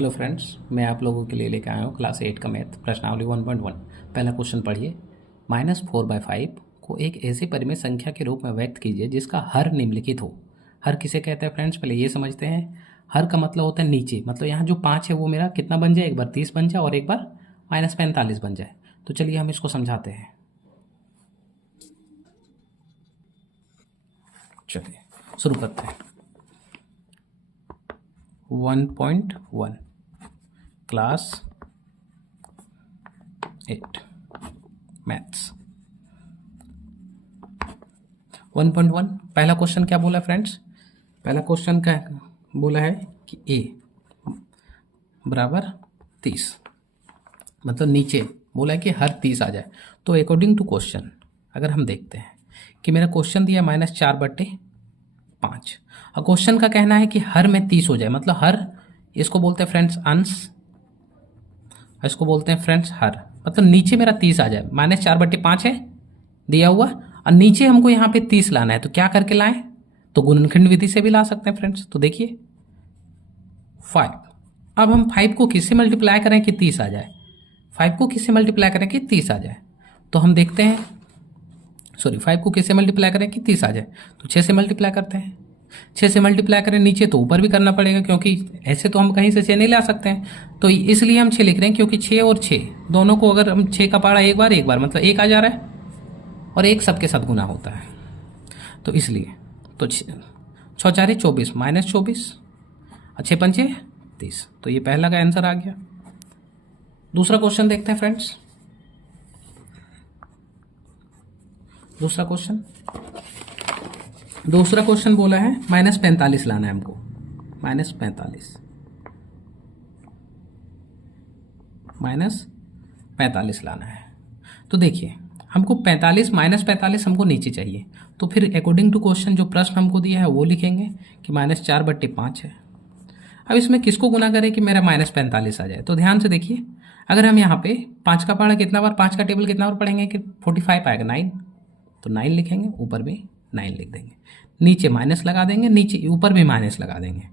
Hello friends, मैं आप लोगों के लिए लेकर आया हूँ क्लास 8 का मैथ प्रश्नावली 1.1। पहला क्वेश्चन पढ़िए। -4/5 को एक ऐसी परिमेय संख्या के रूप में व्यक्त कीजिए जिसका हर निम्नलिखित हो। हर किसे कहते हैं फ्रेंड्स, पहले ये समझते हैं। हर का मतलब होता है नीचे, मतलब यहाँ जो 5 है वो मेरा कितना बन जाए, एक बार 30 बन जाए और एक बार -45 बन जाए। तो चलिए हम इसको समझाते हैं। चलिए शुरू करते हैं। 1.1 क्लास 8 मैथ्स 1.1। पहला क्वेश्चन क्या बोला फ्रेंड्स? पहला क्वेश्चन क्या बोला है कि a बराबर 30, मतलब नीचे बोला है कि हर 30 आ जाए। तो अकॉर्डिंग टू क्वेश्चन अगर हम देखते हैं कि मेरा क्वेश्चन दिया -4/5 और क्वेश्चन का कहना है कि हर में 30 हो जाए, मतलब हर, इसको बोलते हैं फ्रेंड्स अंश, इसको बोलते हैं फ्रेंड्स हर, मतलब नीचे मेरा 30 आ जाए। -4/5 है दिया हुआ और नीचे हमको यहाँ पे 30 लाना है, तो क्या करके लाएं? तो गुणनखंड विधि से भी ला सकते हैं फ्रेंड्स। तो देखिए 5, अब हम 5 को किससे मल्टीप्लाई करें कि 30 आ जाए? 5 को किससे मल्टीप्लाई करें कि 30 आ जाए? तो हम देखते हैं, 5 को किससे मल्टीप्लाई करें कि 30 आ जाए? तो 6 से मल्टीप्लाई करते हैं। 6 से मल्टीप्लाई करें नीचे तो ऊपर भी करना पड़ेगा, क्योंकि ऐसे तो हम कहीं से 6 नहीं ला सकते हैं। तो इसलिए हम 6 लिख रहे हैं, क्योंकि 6 और 6 दोनों को अगर हम 6 का पहाड़ा एक बार मतलब 1 आ जा रहा है और 1 सबके साथ गुना होता है, तो इसलिए तो 6×4 = 24 -24 और 6×5 = 30। तो ये पहला का आंसर आ गया। दूसरा क्वेश्चन देखते हैं फ्रेंड्स। दूसरा क्वेश्चन बोला है -45 लाना है हमको। -45 लाना है। तो देखिए हमको 45 -45 हमको नीचे चाहिए, तो फिर अकॉर्डिंग टू क्वेश्चन जो प्रश्न हमको दिया है वो लिखेंगे कि -4/5 है। अब इसमें किसको गुना करें कि मेरा -45 आ जाए? तो ध्यान से देखिए, अगर हम यहाँ पे 5 का पहाड़ा कितना बार, 5 का टेबल कितना बार पढ़ेंगे कि 45 आएगा, 9, तो 9 लिखेंगे, ऊपर भी 9 लिख देंगे, नीचे माइनस लगा देंगे, नीचे ऊपर भी माइनस लगा देंगे।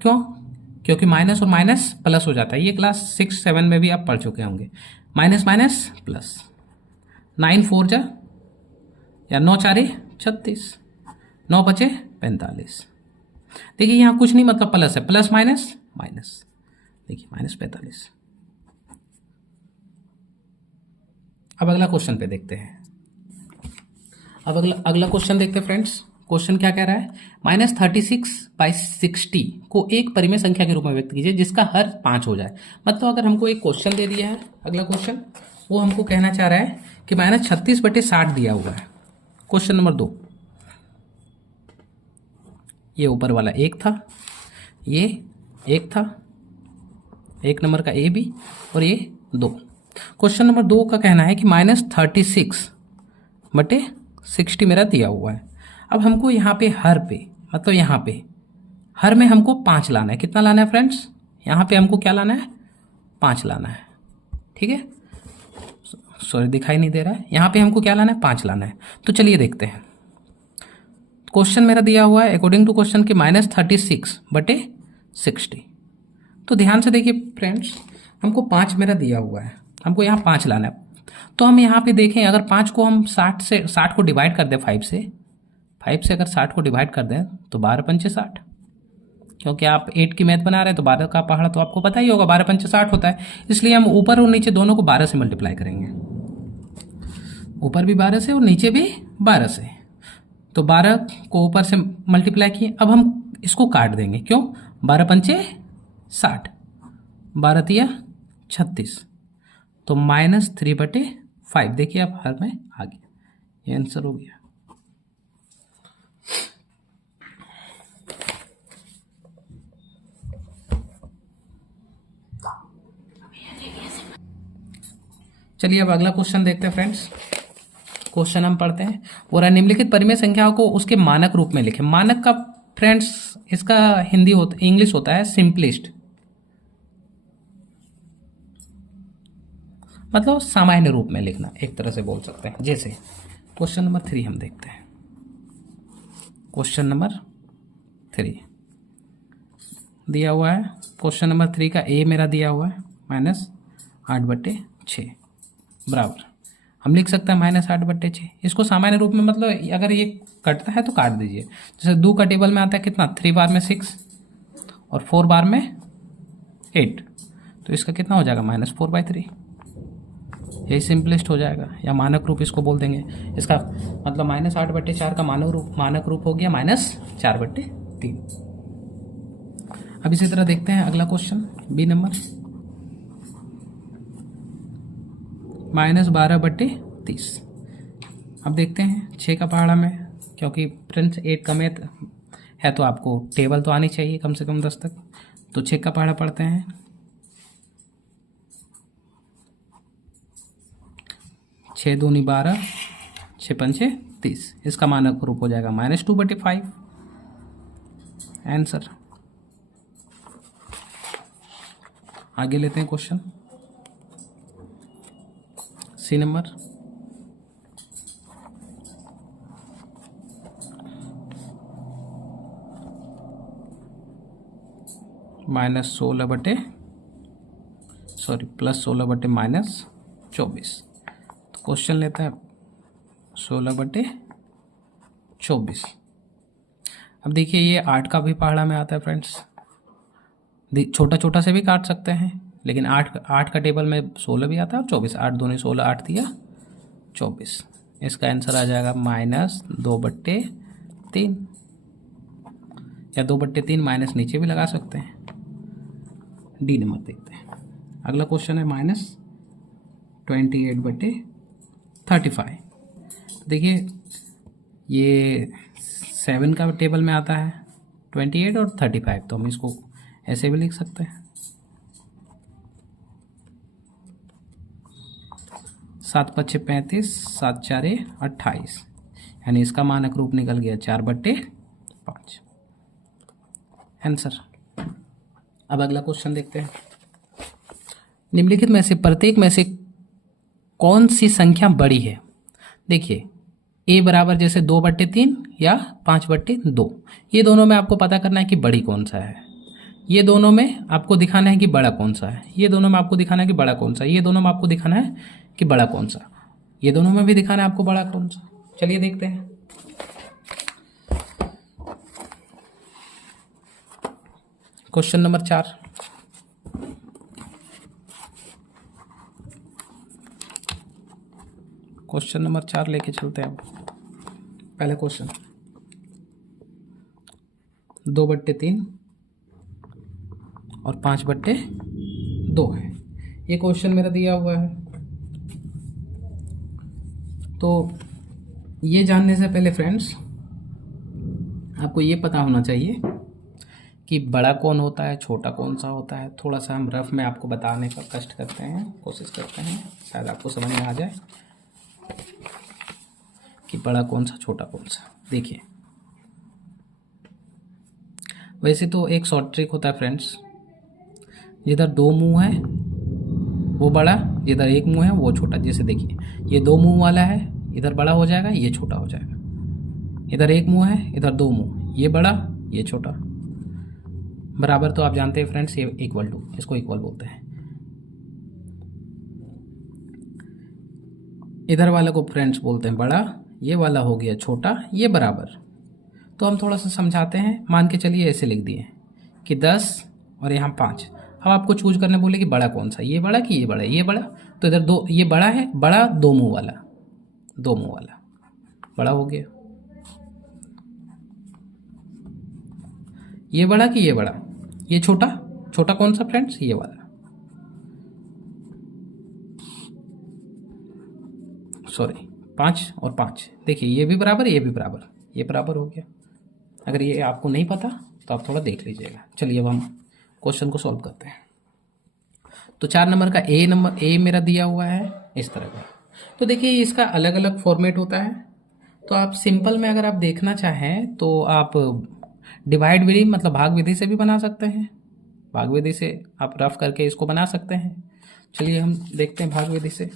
क्यों? क्योंकि माइनस और माइनस प्लस हो जाता है। ये क्लास 6-7 में भी आप पढ़ चुके होंगे। माइनस माइनस प्लस, 9 4 जा या 9 4 36, 9 5 45। देखिए यहाँ कुछ नहीं, मतलब प्लस है, प्लस माइनस माइनस, देखिए -45। अब अगला क्वेश्चन पे देखते हैं। अब अगला क्वेश्चन देखते हैं फ्रेंड्स। क्वेश्चन क्या कह रहा है? -36/60 को एक परिमेय संख्या के रूप में व्यक्त कीजिए जिसका हर 5 हो जाए। मतलब अगर हमको एक क्वेश्चन दे दिया है, अगला क्वेश्चन वो हमको कहना चाह रहा है कि -36/60 दिया हुआ है। क्वेश्चन नंबर 2, ये ऊपर वाला 1 था, ये 1 था, 1 नंबर का ए बी, और ये 2। क्वेश्चन नंबर 2 का कहना है कि -36/60 मेरा दिया हुआ है। अब हमको यहाँ पे हर पे, मतलब यहाँ पे हर में हमको 5 लाना है। कितना लाना है फ्रेंड्स? यहाँ पे हमको क्या लाना है? 5 लाना है। ठीक है, सॉरी दिखाई नहीं दे रहा है। यहाँ पे हमको क्या लाना है? 5 लाना है। तो चलिए देखते हैं। क्वेश्चन मेरा दिया हुआ है अकॉर्डिंग टू क्वेश्चन के -36/60। तो ध्यान से देखिए फ्रेंड्स, हमको 5 मेरा दिया हुआ है, हमको यहाँ 5 लाना है। तो हम यहाँ पे देखें, अगर 5 को हम 60 को डिवाइड कर दें 5 से अगर 60 को डिवाइड कर दें तो 12×5 = 60। क्योंकि आप 8 की मैथ बना रहे हैं तो 12 का पहाड़ा तो आपको पता ही होगा, 12×5 = 60 होता है। इसलिए हम ऊपर और नीचे दोनों को 12 से मल्टीप्लाई करेंगे, ऊपर भी 12 से और नीचे भी 12 से। तो 12 को ऊपर से मल्टीप्लाई किए। अब हम इसको काट देंगे, क्यों? 12×5 = 60, 12 तिया 36, तो -3/5। देखिए अब हर में आ गया, ये आंसर हो गया। चलिए अब अगला क्वेश्चन देखते हैं फ्रेंड्स। क्वेश्चन हम पढ़ते हैं। और निम्नलिखित परिमेय संख्याओं को उसके मानक रूप में लिखें। मानक का फ्रेंड्स इसका इंग्लिश होता है सिंपलिस्ट, मतलब सामान्य रूप में लिखना, एक तरह से बोल सकते हैं। जैसे क्वेश्चन नंबर 3 हम देखते हैं। क्वेश्चन नंबर 3, दिया हुआ है। क्वेश्चन नंबर 3 का ए मेरा दिया हुआ है -8/6 बराबर हम लिख सकते हैं -8/6। इसको सामान्य रूप में मतलब अगर ये कटता है तो काट दीजिए। जैसे 2 का टेबल में आता है कितना, 3 बार में 6 और 4 बार में 8, तो इसका कितना हो जाएगा -4/3। यही सिंपलेस्ट हो जाएगा, या मानक रूप इसको बोल देंगे। इसका मतलब -8/4 का मानक रूप हो गया -4/3। अब इसी तरह देखते हैं अगला क्वेश्चन बी नंबर -12/30। अब देखते हैं 6 का पहाड़ा में, क्योंकि फ्रेंड्स 8 का मैथ है तो आपको टेबल तो आनी चाहिए कम से कम 10 तक। तो 6 का पहाड़ा पढ़ते हैं। 6 दूनी 12, 6 पंचे 30। इसका मानक रूप हो जाएगा -2/5 आंसर। आगे लेते हैं क्वेश्चन सी नंबर +16/24। तो क्वेश्चन लेते हैं 16/24। अब देखिए ये 8 का भी पहाड़ा में आता है फ्रेंड्स। छोटा छोटा से भी काट सकते हैं, लेकिन 8 का टेबल में 16 भी आता है और 24। 8 दूनी 16, 8 दिया 24। इसका आंसर आ जाएगा -2/3, या 2/3 माइनस नीचे भी लगा सकते हैं। डी नंबर देखते हैं। अगला क्वेश्चन है -28/35। देखिए ये 7 का टेबल में आता है 28 और 35, तो हम इसको ऐसे भी लिख सकते हैं। 7 × 35, 7 × 4 = 28, यानी इसका मानक रूप निकल गया 4/5 आंसर। अब अगला क्वेश्चन देखते हैं। निम्नलिखित में से प्रत्येक में से कौन सी संख्या बड़ी है। देखिए a बराबर जैसे 2/3 या 5/2, ये दोनों में आपको पता करना है कि बड़ी कौन सा है। ये दोनों में आपको दिखाना है कि बड़ा कौन सा है। ये दोनों में आपको दिखाना है कि बड़ा कौन सा है। ये दोनों में आपको दिखाना है कि बड़ा कौन सा। ये दोनों में भी दिखाना है आपको बड़ा कौन सा। चलिए देखते हैं। Question number 4। क्वेश्चन नंबर 4 लेके चलते हैं। पहले क्वेश्चन 2/3 और 5/2 है। ये क्वेश्चन मेरा दिया हुआ है। तो ये जानने से पहले फ्रेंड्स आपको ये पता होना चाहिए कि बड़ा कौन होता है, छोटा कौन सा होता है। थोड़ा सा हम रफ में आपको बताने का कष्ट करते हैं, कोशिश करते हैं, शायद आपको समझ में आ जाए कि बड़ा कौन सा छोटा कौन सा। देखिए वैसे तो एक शॉर्ट ट्रिक होता है फ्रेंड्स, जिधर 2 मुंह है वो बड़ा, जिधर 1 मुंह है वो छोटा। जैसे देखिए ये 2 मुंह वाला है, इधर बड़ा हो जाएगा, ये छोटा हो जाएगा। इधर 1 मुंह है, इधर 2 मुंह, ये बड़ा ये छोटा। बराबर तो आप जानते हैं फ्रेंड्स, ये इक्वल टू, इसको इक्वल बोलते हैं। इधर वाला को फ्रेंड्स बोलते हैं बड़ा, ये वाला हो गया छोटा, ये बराबर। तो हम थोड़ा सा समझाते हैं। मान के चलिए ऐसे लिख दिए कि 10 और यहाँ 5। अब आपको चूज करने बोले कि बड़ा कौन सा, ये बड़ा कि ये बड़ा। ये बड़ा तो इधर 2, ये बड़ा है, बड़ा 2 मुंह वाला, 2 मुंह वाला बड़ा हो गया। ये बड़ा कि ये बड़ा, ये छोटा, छोटा कौन सा फ्रेंड्स, ये वाला। सॉरी 5 और 5, देखिए ये भी बराबर, ये भी बराबर, ये बराबर हो गया। अगर ये आपको नहीं पता तो आप थोड़ा देख लीजिएगा। चलिए अब हम क्वेश्चन को सॉल्व करते हैं। तो 4 नंबर का ए मेरा दिया हुआ है इस तरह का। तो देखिए इसका अलग अलग फॉर्मेट होता है। तो आप सिंपल में अगर आप देखना चाहें तो आप डिवाइड विधि मतलब भाग विधि से भी बना सकते हैं। भाग विधि से आप रफ करके इसको बना सकते हैं। चलिए हम देखते हैं भाग विधि से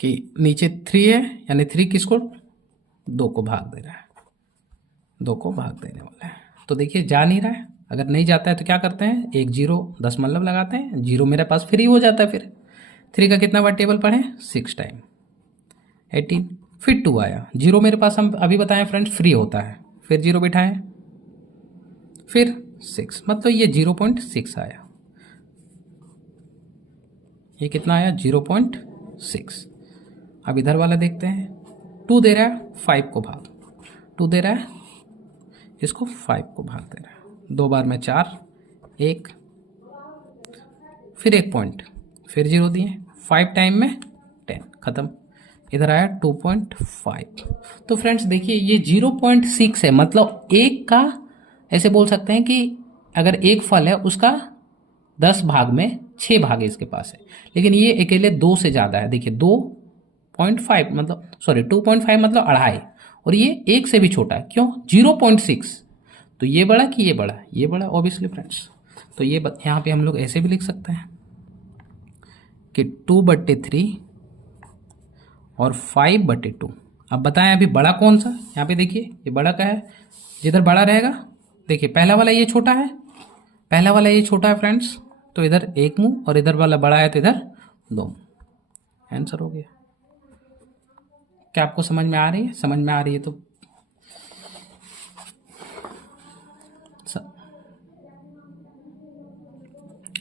कि नीचे 3 है, यानी 3 किसको, 2 को भाग दे रहा है, 2 को भाग देने वाला है। तो देखिए जा नहीं रहा है, अगर नहीं जाता है तो क्या करते हैं, एक जीरो 10 मतलब लगाते हैं, जीरो मेरे पास फ्री हो जाता है। फिर 3 का कितना बार टेबल पढ़ें, 6 टाइम 18। फिर 2 आया, जीरो मेरे पास हम अभी बताएं फ्रेंड्स फ्री होता है, फिर जीरो बिठाएं, फिर 6 मतलब ये 0.6 आया। ये कितना आया, 0.6। अब इधर वाला देखते हैं, 2 दे रहा है 5 को भाग, 2 दे रहा है इसको 5 को भाग दे रहा है, 2 बार में 4, 1, फिर 1 पॉइंट, फिर 0 दिए, 5 टाइम में 10, ख़त्म। इधर आया 2.5। तो फ्रेंड्स देखिए ये 0.6 है, मतलब एक का ऐसे बोल सकते हैं कि अगर एक फल है उसका 10 भाग में 6 भाग इसके पास है, लेकिन ये अकेले 2 से ज़्यादा है। देखिए 2.5 मतलब सॉरी 2.5 मतलब अढ़ाई, और ये एक से भी छोटा है, क्यों, 0.6। तो ये बड़ा कि ये बड़ा, ये बड़ा ऑब्वियसली फ्रेंड्स। तो ये यहाँ पे हम लोग ऐसे भी लिख सकते हैं कि 2/3 और 5/2। अब बताएं अभी बड़ा कौन सा, यहाँ पे देखिए ये बड़ा का है, जिधर बड़ा रहेगा, देखिए पहला वाला ये छोटा है, पहला वाला ये छोटा है फ्रेंड्स, तो इधर एक मुंह, और इधर वाला बड़ा है तो इधर 2 मुंह। आंसर हो गया। क्या आपको समझ में आ रही है, समझ में आ रही है तो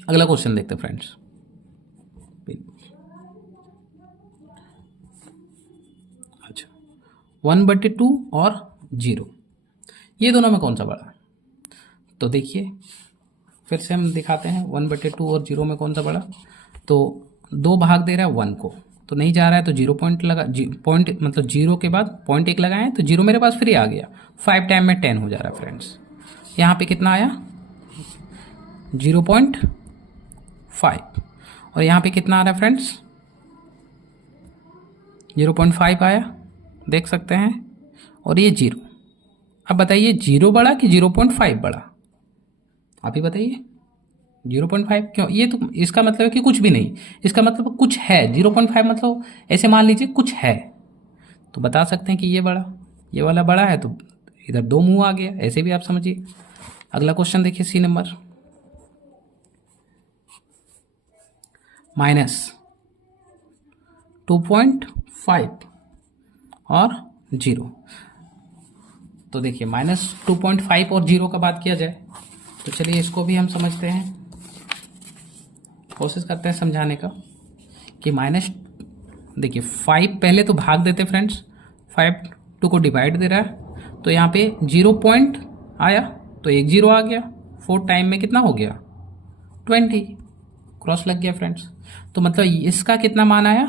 अगला क्वेश्चन देखते हैं फ्रेंड्स। अच्छा 1/2 और 0, ये दोनों में कौन सा बड़ा, तो देखिए फिर से हम दिखाते हैं 1/2 और 0 में कौन सा बड़ा। तो 2 भाग दे रहा है 1 को, तो नहीं जा रहा है तो 0 पॉइंट लगा, पॉइंट मतलब 0 के बाद पॉइंट 1 लगाएं तो 0 मेरे पास फ्री आ गया, 5 टाइम में 10 हो जा रहा है फ्रेंड्स। यहाँ पे कितना आया 0.5, और यहाँ पे कितना आ रहा है फ्रेंड्स 0.5 आया, देख सकते हैं, और ये 0। अब बताइए 0 बड़ा कि 0.5 बड़ा, आप ही बताइए। 0.5 क्यों, ये तो इसका मतलब है कि कुछ भी नहीं, इसका मतलब कुछ है। 0.5 मतलब ऐसे मान लीजिए कुछ है, तो बता सकते हैं कि ये बड़ा, ये वाला बड़ा है, तो इधर 2 मुंह आ गया, ऐसे भी आप समझिए। अगला क्वेश्चन देखिए सी नंबर, -2.5 और 0। तो देखिए -2.5 और 0 का बात किया जाए तो चलिए इसको भी हम समझते हैं, कोशिश करते हैं समझाने का कि देखिए 5 पहले तो भाग देते फ्रेंड्स, 5 2 को डिवाइड दे रहा है, तो यहाँ पे 0 पॉइंट आया तो एक 0 आ गया, 4 टाइम में कितना हो गया 20, क्रॉस लग गया फ्रेंड्स। तो मतलब इसका कितना मान आया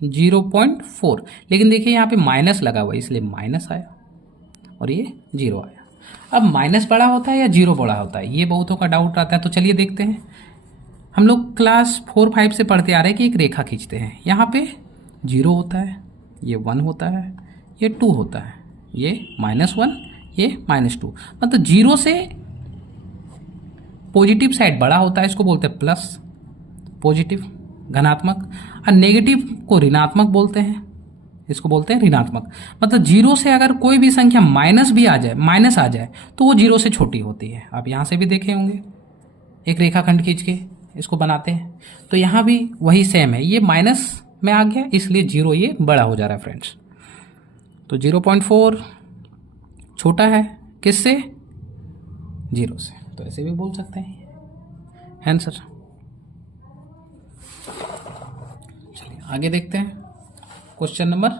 0.4, लेकिन देखिए यहाँ पे माइनस लगा हुआ है इसलिए माइनस आया, और ये 0 आया। अब माइनस बड़ा होता है या 0 बड़ा होता है, ये बहुतों का डाउट आता है। तो चलिए देखते हैं, हम लोग क्लास 4-5 से पढ़ते आ रहे हैं कि एक रेखा खींचते हैं, यहाँ पे 0 होता है, ये 1 होता है, ये 2 होता है, ये -1, ये -2, मतलब 0 से पॉजिटिव साइड बड़ा होता है, इसको बोलते हैं प्लस, पॉजिटिव धनात्मक, और नेगेटिव को ऋणात्मक बोलते हैं, इसको बोलते हैं ऋणात्मक। मतलब 0 से अगर कोई भी संख्या माइनस आ जाए तो वो 0 से छोटी होती है। आप यहाँ से भी देखे होंगे, एक रेखाखंड खींच के इसको बनाते हैं, तो यहाँ भी वही सेम है, ये माइनस में आ गया इसलिए 0 ये बड़ा हो जा रहा है फ्रेंड्स। तो 0.4 छोटा है किससे, 0 से, तो ऐसे भी बोल सकते हैं आंसर। चलिए आगे देखते हैं क्वेश्चन नंबर,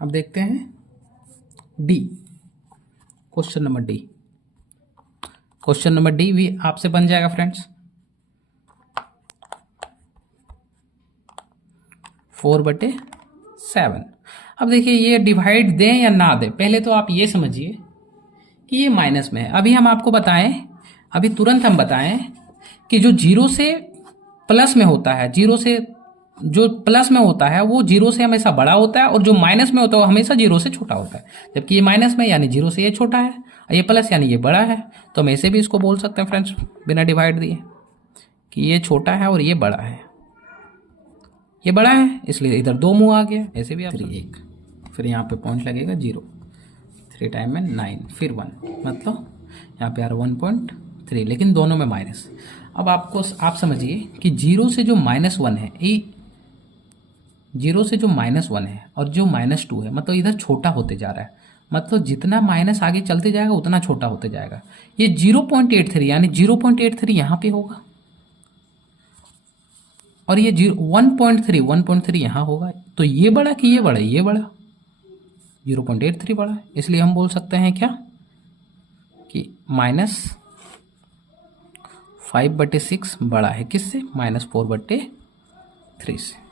अब देखते हैं डी, क्वेश्चन नंबर डी भी आपसे बन जाएगा फ्रेंड्स। 4/7। अब देखिए ये डिवाइड दें या ना दें, पहले तो आप ये समझिए कि ये माइनस में है। अभी हम आपको बताएं, अभी तुरंत हम बताएं कि जो 0 से प्लस में होता है, 0 से जो प्लस में होता है वो 0 से हमेशा बड़ा होता है, और जो माइनस में होता है वो हमेशा 0 से छोटा होता है। जबकि ये माइनस में यानी 0 से ये छोटा है, और ये प्लस यानी ये बड़ा है। तो हम ऐसे भी इसको बोल सकते हैं फ्रेंड्स बिना डिवाइड दिए कि ये छोटा है और ये बड़ा है, ये बड़ा है इसलिए इधर 2 मुंह आ गया, ऐसे भी आप 1, फिर यहाँ पे पॉइंट लगेगा 0, 3 टाइम में 9, फिर 1, मतलब यहाँ पे आ रहा 1.3, लेकिन दोनों में माइनस। अब आप समझिए कि जीरो से जो -1 है, जीरो से जो -1 है और जो -2 है, मतलब इधर छोटा होते जा रहा है, मतलब जितना माइनस आगे चलते जाएगा उतना छोटा होते जाएगा। ये 0.83 यानी 0.83 यहाँ पे होगा, और ये 1.3 यहाँ होगा। तो ये बड़ा कि ये बड़ा? ये बड़ा, 0.83 बड़ा है। इसलिए हम बोल सकते हैं क्या कि -5/6 बड़ा है किससे? -4/3 से।